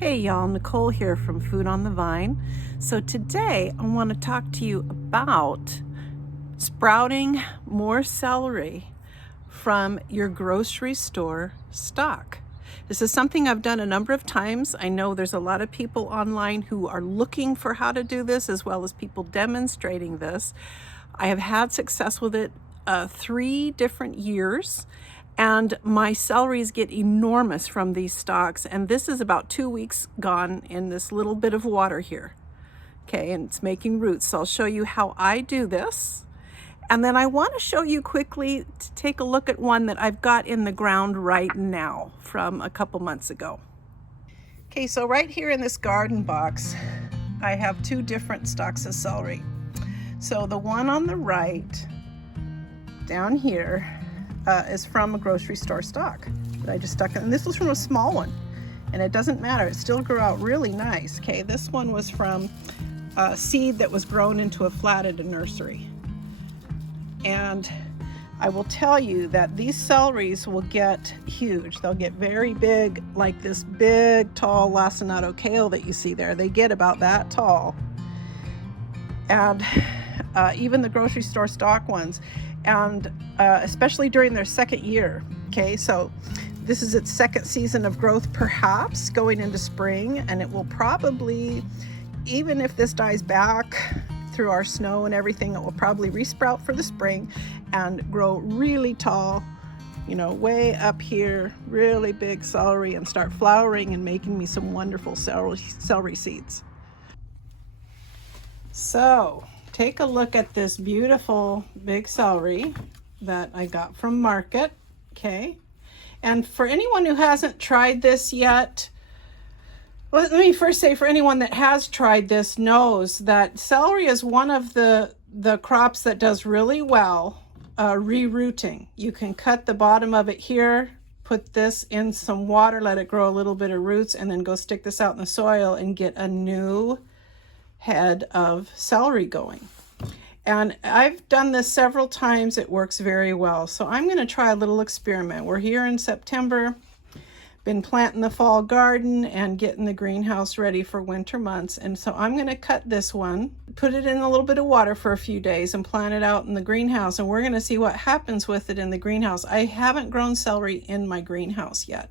Hey y'all, Nicole here from Food on the Vine. So today I want to talk to you about sprouting more celery from your grocery store stock. This is something I've done a number of times. I know there's a lot of people online who are looking for how to do this, as well as people demonstrating this. I have had success with it 3 different years, and my celeries get enormous from these stalks, and this is about 2 weeks gone in this little bit of water here. Okay, and it's making roots. So I'll show you how I do this. And then I want to show you quickly to take a look at one that I've got in the ground right now from a couple months ago. Okay, so right here in this garden box, I have 2 different stalks of celery. So the one on the right, down here, is from a grocery store stock that I just stuck in. And this was from a small one, and it doesn't matter. It still grew out really nice. Okay, this one was from a seed that was grown into a flat at a nursery. And I will tell you that these celeries will get huge. They'll get very big, like this big, tall lacinato kale that you see there. They get about that tall. And even the grocery store stock ones, and especially during their second year. Okay, so this is its second season of growth, perhaps going into spring, and it will probably, even if this dies back through our snow and everything, it will probably resprout for the spring and grow really tall, you know, way up here, really big celery, and start flowering and making me some wonderful celery seeds. So take a look at this beautiful big celery that I got from market. Okay, and for anyone who hasn't tried this yet, let me first say, for anyone that has tried this knows that celery is one of the crops that does really well re-rooting. You can cut the bottom of it here, put this in some water, let it grow a little bit of roots, and then go stick this out in the soil and get a new head of celery going. And I've done this several times. It works very well. So I'm going to try a little experiment. We're here in September, been planting the fall garden and getting the greenhouse ready for winter months. And so I'm going to cut this one, put it in a little bit of water for a few days, and plant it out in the greenhouse. And we're going to see what happens with it in the greenhouse. I haven't grown celery in my greenhouse yet,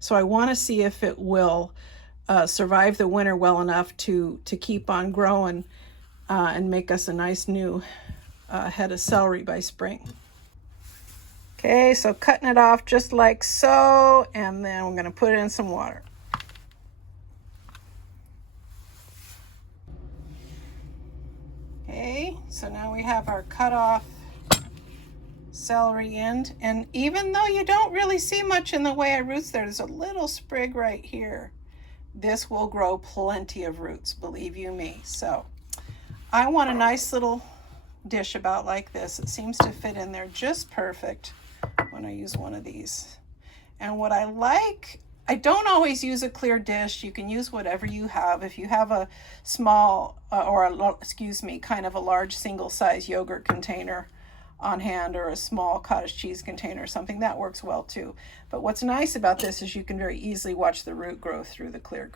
so I want to see if it will survive the winter well enough to keep on growing and make us a nice new head of celery by spring. Okay, so cutting it off just like so, and then we're going to put it in some water. Okay, so now we have our cut off celery end, and even though you don't really see much in the way of roots there's a little sprig right here. This will grow plenty of roots, believe you me. So I want a nice little dish about like this. It seems to fit in there just perfect when I use one of these. And what I like, I don't always use a clear dish. You can use whatever you have. If you have a small kind of a large single size yogurt container on hand, or a small cottage cheese container or something, that works well too. But what's nice about this is you can very easily watch the root grow through the clear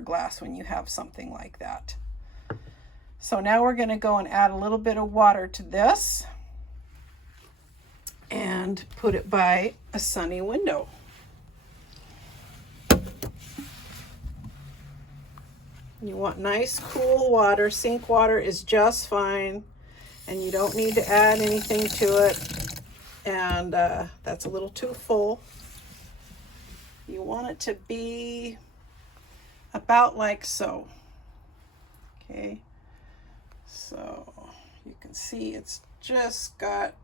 glass when you have something like that. So now we're going to go and add a little bit of water to this and put it by a sunny window. You want nice cool water. Sink water is just fine, and you don't need to add anything to it. And that's a little too full. You want it to be about like so. Okay, so you can see it's just got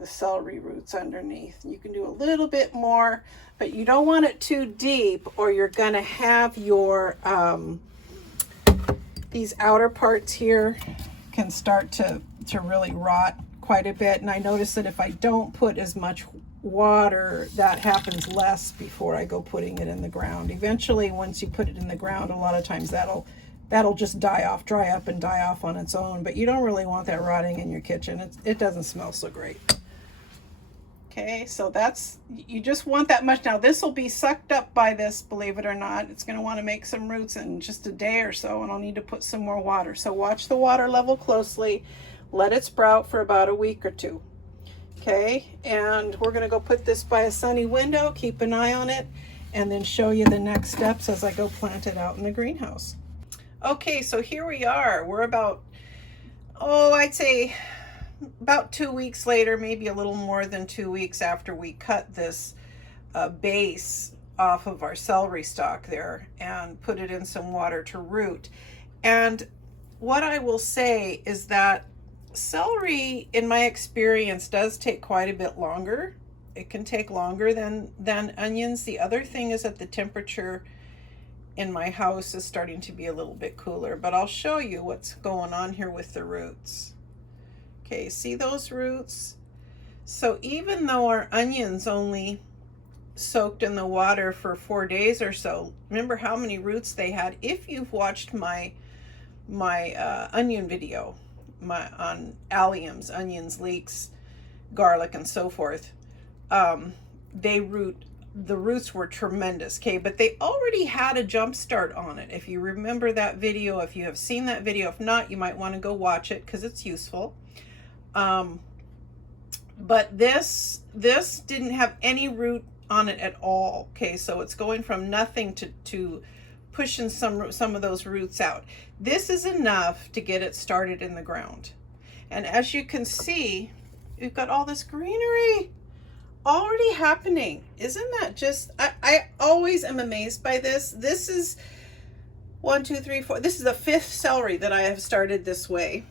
the celery roots underneath. You can do a little bit more, but you don't want it too deep, or you're going to have your these outer parts here can start to really rot quite a bit. And I notice that if I don't put as much water, that happens less before I go putting it in the ground. Eventually, once you put it in the ground, a lot of times that'll just dry up and die off on its own. But you don't really want that rotting in your kitchen. It doesn't smell so great. Okay, so that's, you just want that much. Now this will be sucked up by this, believe it or not. It's going to want to make some roots in just a day or so, and I'll need to put some more water. So watch the water level closely. Let it sprout for about a week or two. Okay, and we're going to go put this by a sunny window, keep an eye on it, and then show you the next steps as I go plant it out in the greenhouse. Okay, so here we are. We're about, oh, I'd say about 2 weeks later, maybe a little more than 2 weeks after we cut this base off of our celery stalk there and put it in some water to root. And what I will say is that celery, in my experience, does take quite a bit longer. It can take longer than onions. The other thing is that the temperature in my house is starting to be a little bit cooler, but I'll show you what's going on here with the roots. Okay, see those roots? So even though our onions only soaked in the water for 4 days or so, remember how many roots they had. If you've watched my onion video on alliums, onions, leeks, garlic, and so forth, the roots were tremendous, okay, but they already had a jump start on it. If you remember that video, if you have seen that video, if not, you might want to go watch it because it's useful. But this didn't have any root on it at all. Okay, so it's going from nothing to pushing some of those roots out. This is enough to get it started in the ground. And as you can see, we've got all this greenery already happening. Isn't that just, I always am amazed by this. This is 1, 2, 3, 4. This is the 5th celery that I have started this way.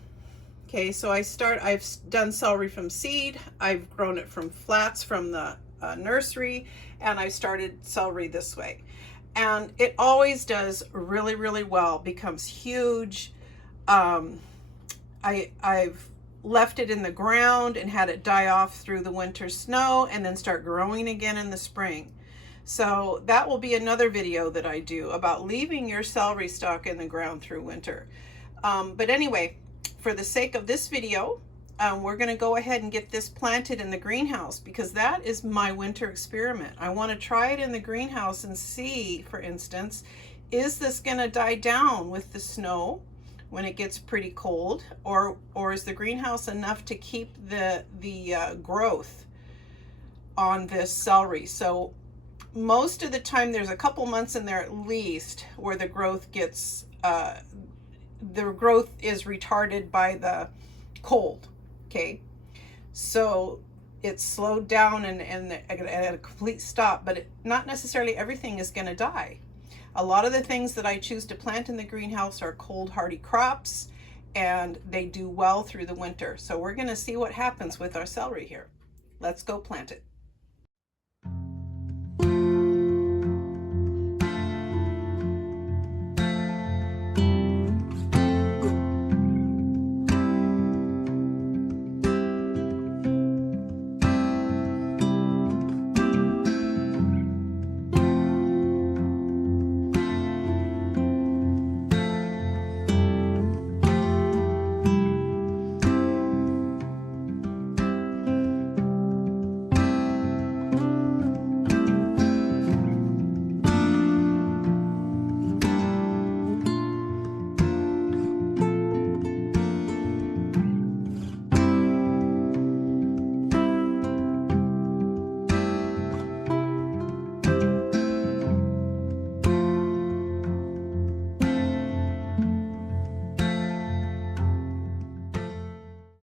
Okay, so I've done celery from seed, I've grown it from flats from the nursery, and I started celery this way. And it always does really, really well, becomes huge. I've left it in the ground and had it die off through the winter snow and then start growing again in the spring. So that will be another video that I do about leaving your celery stalk in the ground through winter. But anyway, for the sake of this video, we're going to go ahead and get this planted in the greenhouse because that is my winter experiment. I want to try it in the greenhouse and see, for instance, is this going to die down with the snow when it gets pretty cold, or is the greenhouse enough to keep the growth on this celery? So most of the time there's a couple months in there at least where the growth gets the growth is retarded by the cold. Okay, so it's slowed down and at a complete stop, but not necessarily everything is going to die. A lot of the things that I choose to plant in the greenhouse are cold hardy crops, and they do well through the winter. So we're going to see what happens with our celery here. Let's go plant it.